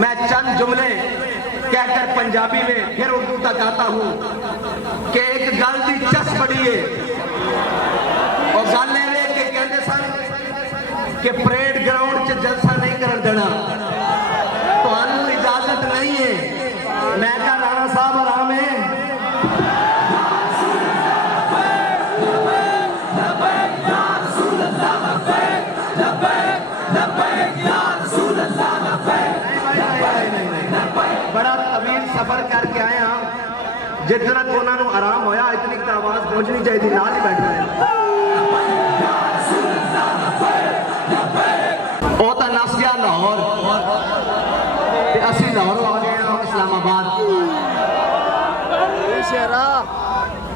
میں چند جملے کہہ کر پنجابی میں پھر اردو تک آتا ہوں کہ ایک گل دی چس پڑی ہے اور گل یہ کہ کہتے سن کہ پریڈ گراؤنڈ چ جلسہ نہیں کرن دینا تو انہوں اجازت نہیں ہے. میں کہا رانا صاحب آرام ہے. بڑا طویل سفر کر کے آئے ہم جتنا کو انہوں نے آرام ہویا اتنی کی آواز پہنچنی چاہیے تھی نال ہی بیٹھا ہے. وہ تو نسیا لاہور اسی لاہور آ گئے ہیں اسلام آباد.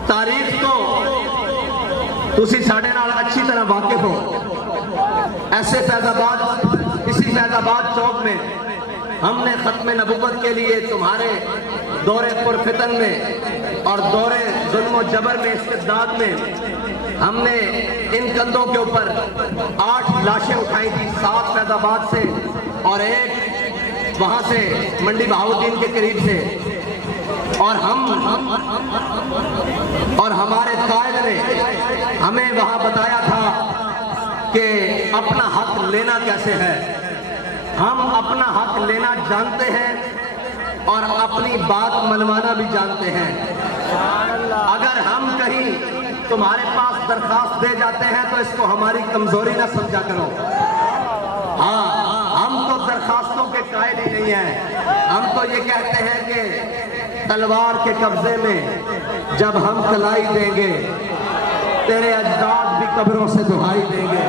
تاریخ تو تسی ساڑھے نال اچھی طرح واقف ہو. ایسے فیض آباد اسی فیض آباد چوک میں ہم نے ختم نبوت کے لیے تمہارے دور پرفتن میں اور دور ظلم و جبر میں استبداد میں ہم نے ان کندھوں کے اوپر 8 لاشیں اٹھائی تھی، 7 فیض آباد سے اور 1 وہاں سے منڈی بہاؤدین کے قریب سے. اور ہمارے قائد نے ہمیں وہاں بتایا تھا کہ اپنا حق لینا کیسے ہے. ہم اپنا حق لینا جانتے ہیں اور اپنی بات منوانا بھی جانتے ہیں. اگر ہم کہیں تمہارے پاس درخواست دے جاتے ہیں تو اس کو ہماری کمزوری نہ سمجھا کرو. ہاں ہم تو درخواستوں کے قائل ہی نہیں ہیں. ہم تو یہ کہتے ہیں کہ تلوار کے قبضے میں جب ہم کلائی دیں گے تیرے اجداد بھی قبروں سے دہائی دیں گے.